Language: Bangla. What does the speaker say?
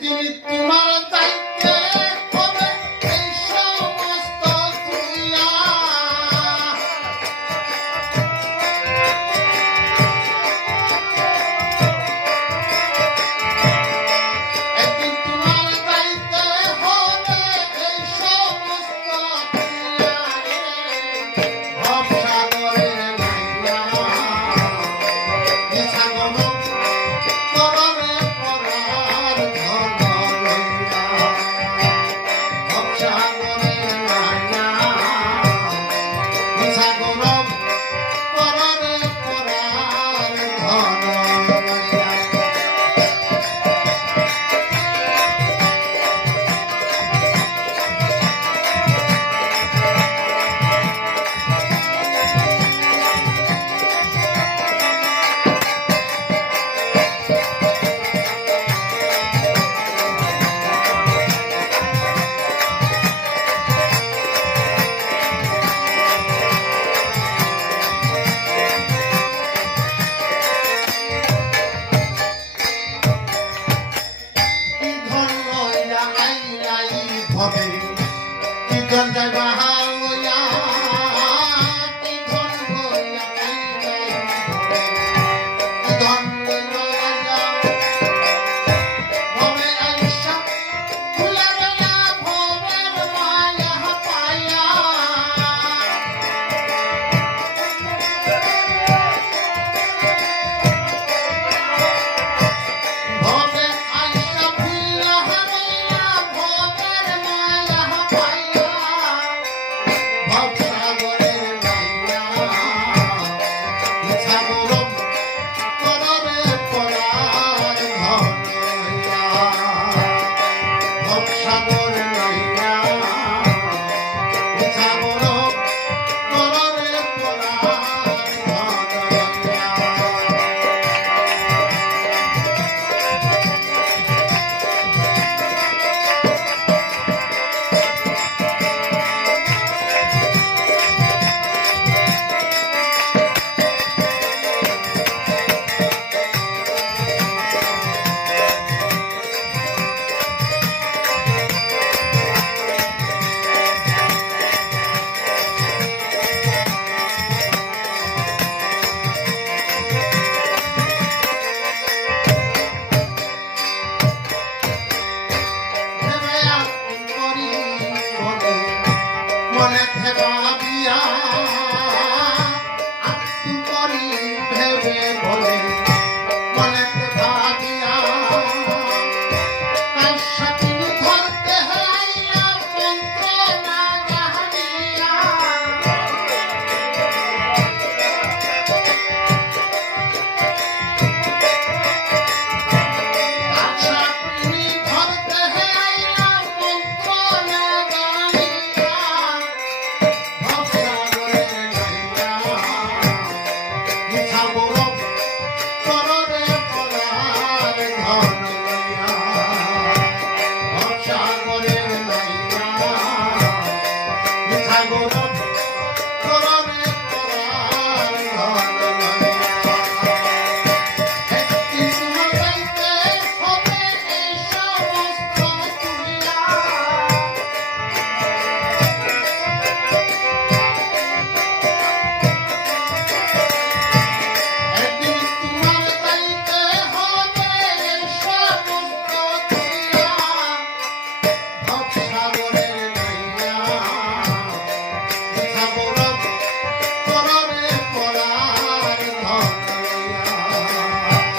একদিন তোমার যাইতে হবে এই সমস্ত দুনিয়া। একদিন তোমার যাইতে হবে এই সমস্ত দুনিয়ারে, ভবসাগরে নাইয়া মিছা গরম কররে পরার ধন লইয়া। ভবসাগরে নাইয়া মিছা গরম কররে পরার ধন লইয়া। কি ধন লইয়া আইলাই ভবে, কি ধন যাইবা লইয়া। কি ধন লইয়া আইলাই ভবে, কি ধন লইয়া ভবে আইসা ভুলে গেলা ভবের মায়া পাইয়া। ভবে আইসা ভুইলা হারাইয়া ভবের মায়া পাইয়া। ভবসাগরের নাইয়া মিছা গরম কররে পরার ধন লইয়া। ভবসাগর নাইয়া মিছা গরম কররে পরার ধন লইয়া। ভেবে আপন করি বলে মনে ভাবিয়া। আপন করি ভেবে বলে মনে ভাবিয়া। কাইসা তিনি ধরতে হাইলা মন্ত্র না জানিয়া। কাইসা তিনি ধরতে হাইলা মন্ত্র না জানিয়া। ভবসাগরে নাইয়া মিছা গরম কররে পরার ধন